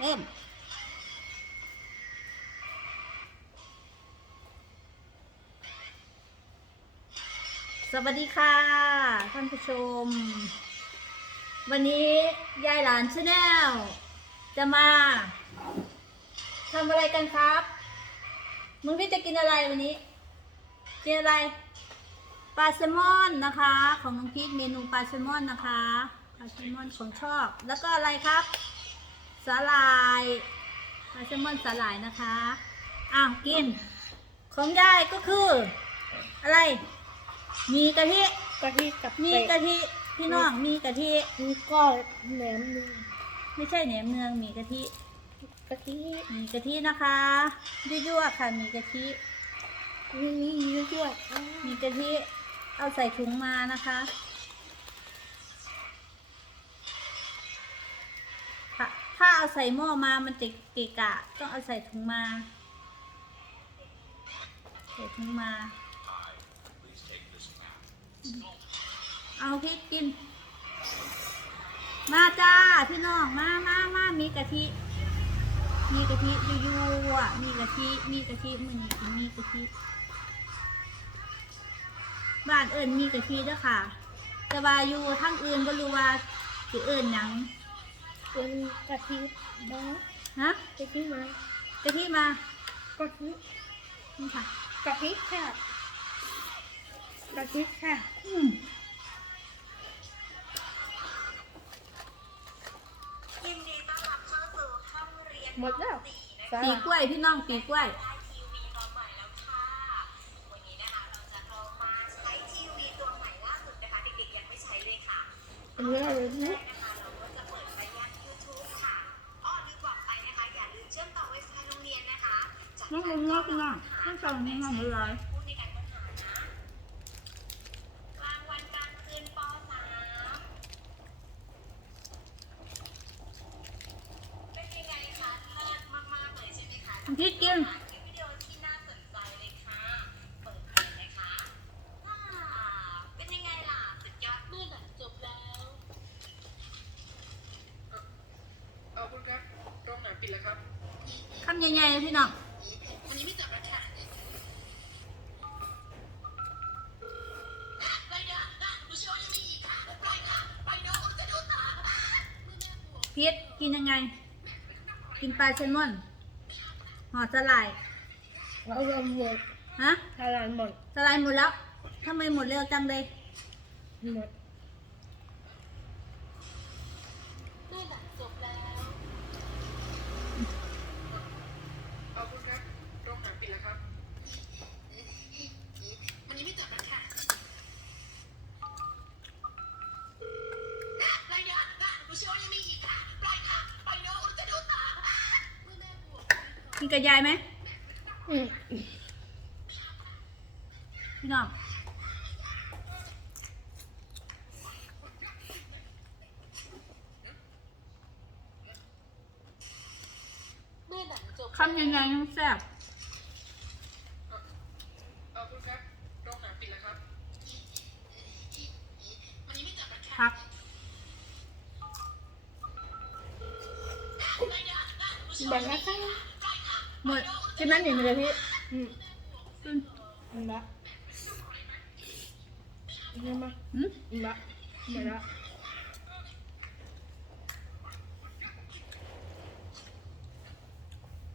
เริ่มสวัสดีค่ะ ท่านผู้ชม วันนี้ยายหลานชาแนลจะมาทำอะไรกันครับ มึงพี่จะกินอะไรวันนี้ กินอะไรปลาแซลมอนนะคะ ของน้องพีทเมนูปลาแซลมอนนะคะปลาแซลมอนของชอบ แล้วก็อะไรครับ สาหร่ายปลาแซลมอนสาหร่ายนะคะอ้าวกิน ของยายก็คือ อะไร มีกะทิกะทิกับมีเป็ดกะทิพี่น้องมีกะทินี่ก็แหนมเนืองไม่ใช่แหนมเนืองมีกะทิกะทิมีกะทินะคะยั่วๆค่ะมีกะทิมีเยอะด้วยอ่ามีกะทิเอาใส่ถุงมานะคะ เอาใส่หม้อมามันจะเกะกะ ต้องเอาใส่ถุงมา ใส่ถุงมา เอาพริกกิน มาจ้าพี่น้องมามามามีกะทิ มีกะทิยั่วๆมีกะทิ มีกะทิมือนี้กินมีกะทิบ้านเอิญมีกะทิเด้วยค่ะ แต่ว่าอยู่ทั้งอื่นก็รู้ว่าสิเอิญหยัง เป็นกะทินะฮะกะทิมากะทิมากะทินี่ค่ะกะทิค่ะกะทิค่ะอืมยินดีต้อนรับเข้าสู่ห้องเรียนหมดแล้วสาปีหร่ายกล้วยพี่น้องปีกล้วยได้ทีวีตัวใหม่แล้วค่ะวันนี้นะคะเราจะเอามาใช้ทีวีตัวใหม่ล่าสุดนะคะเด็กๆยังไม่ใช้เลยค่ะอันนี้อะไรแรนี่กนะ นะคะจากน้องลุงนอกพี่น้องน้องสองนี่น้องเลยพูดในการค้นหานะกลางวันกลางคืนป .3 เป็นยังไงคะเลิศมากๆเลยใช่ไหมคะพริกกินคลิปวิดีโอที่น่า พีชกินยังไง กินปลาแซลมอนห่อสลายเราจะหมดฮะสาหร่ายหมดสลายหมดแล้วทำไมหมดเร็วจังเลยหมด กินกับยายไหมอืมพี่น้องเมื่อหนังจบคำใหญ่ๆแซ่บเอาคุณครับโรงหนังปิดแล้วครับวันนี้ไม่จับราคาพักแบ่งนะคะ หมดกินนั้นอย่างเลยพี่อืมอืมอันละอันนี้มาอืมอันละหมดละ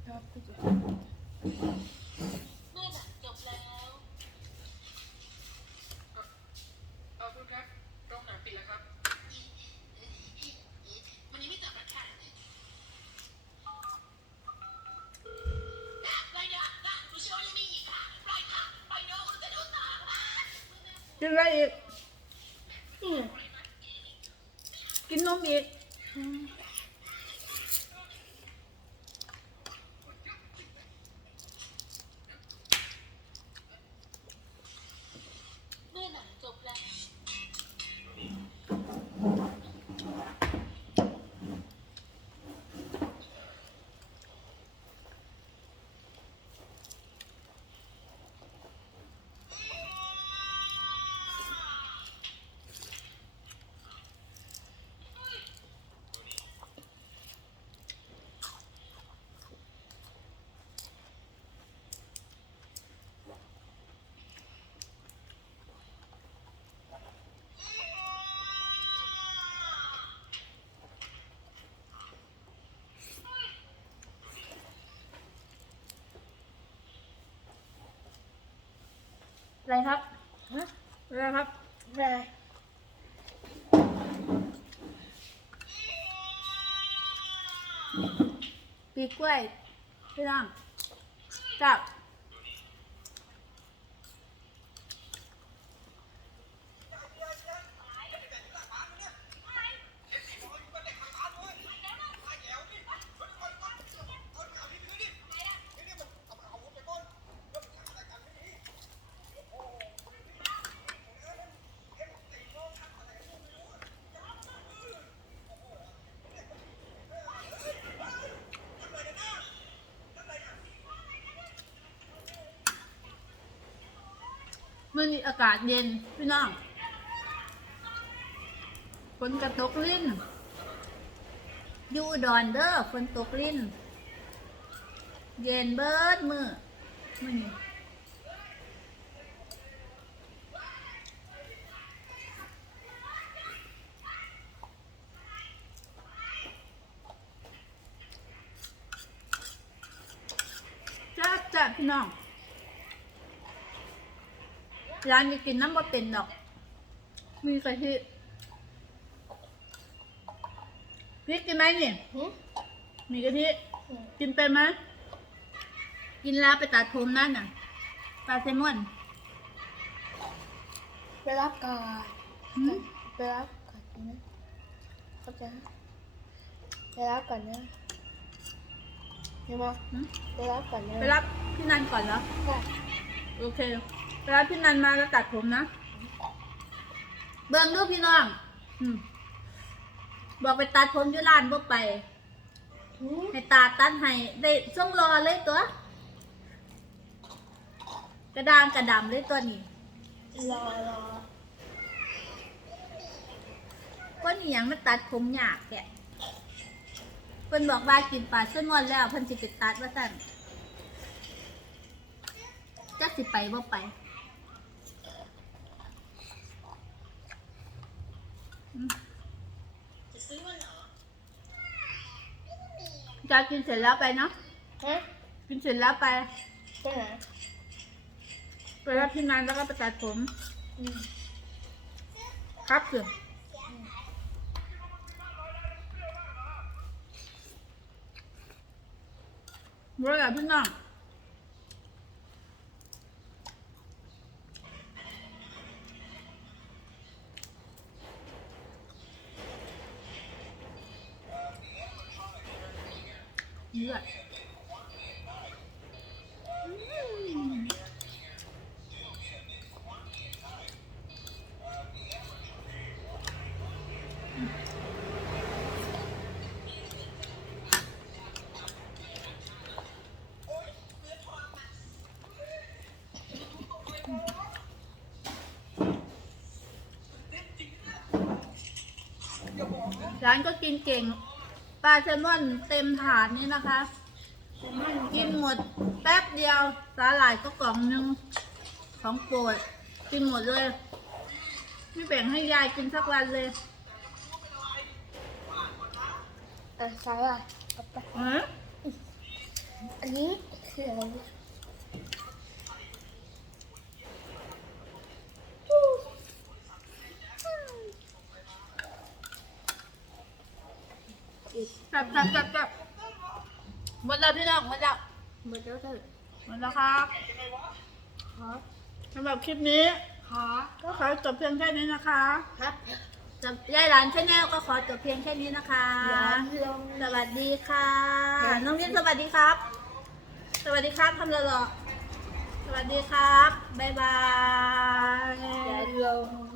ชอบ กินอะไรอีก กินนมอีก อะไรครับฮะอะไรครับอะไรปีกล้วยพี่น้องจับ มันมีอากาศเย็นพี่น้องฝนกระตกลิ้นอยู่ดอนเด้อฝนตกลิ้น เย็นเบิดมือมือนี่จ้าจ้าพี่น้อง ร้านจะกินน้ำบ่เป็นดอก มีกะทิพริกกินไหมนี่หืมมีกะทิกินเป็นไหมกินแล้วไปตัดผมนั่นน่ะปลาแซลมอนไปรับก่อนหืมไปรับก่อนนะเข้าใจไหมไปรับก่อนนะเห็นไหมหืมไปรับก่อนนะไปรับพี่นันก่อนเหรอใช่โอเค ไปรับพี่นันมาแล้วตัดผมนะ เบิ่งดูพี่น้องอืมบอกไปตัดผมอยู่ร้านบ่ไปหืมให้ตาตัดให้ได้ส่งรอเลยตัว กระดางกระดำเลยตัวนี้รอรอก็นี่ยังมาตัดผมยากแกะเพิ่นบอกว่ากินปลาเส้นมอนแล้วเพิ่นสิไปตัดว่าสั่นจักสิไปบ่ไปอืม จะซื้อมันเหรอ จะ กินเสร็จแล้วไปเนาะฮะกินเสร็จแล้วไป ไปไหนไปรับพี่นันแล้วก็ไปตัดผม อืมครับเสือเมื่อไหร่พี่น้อง เลือดอืมร้านก็กินเก่ง ปลาแซลมอนเต็มถาดนี้นะคะ กินหมดแป๊บเดียวสาหร่ายก็กล่องหนึงของโปรดกินหมดเลยไม่แบ่งให้ยายกินสักวันเลยอะสายอะเอาไปเอ้ยอันนี้คืออะไรเนี่ยอู้ จับจับจับจับหมดแล้วพี่น้องหมดแล้วหมดแล้วเถอะหมดแล้วครับครับ สำหรับคลิปนี้ครับก็ขอจบเพียงแค่นี้นะคะครับสำหรับยายหลานชาแนลก็ขอจบเพียงแค่นี้นะคะอย่าลงสวัสดีค่ะครับน้องมิ้นสวัสดีครับ สวัสดีครับทำหล่อๆสวัสดีครับ บ๊ายบายอย่าลง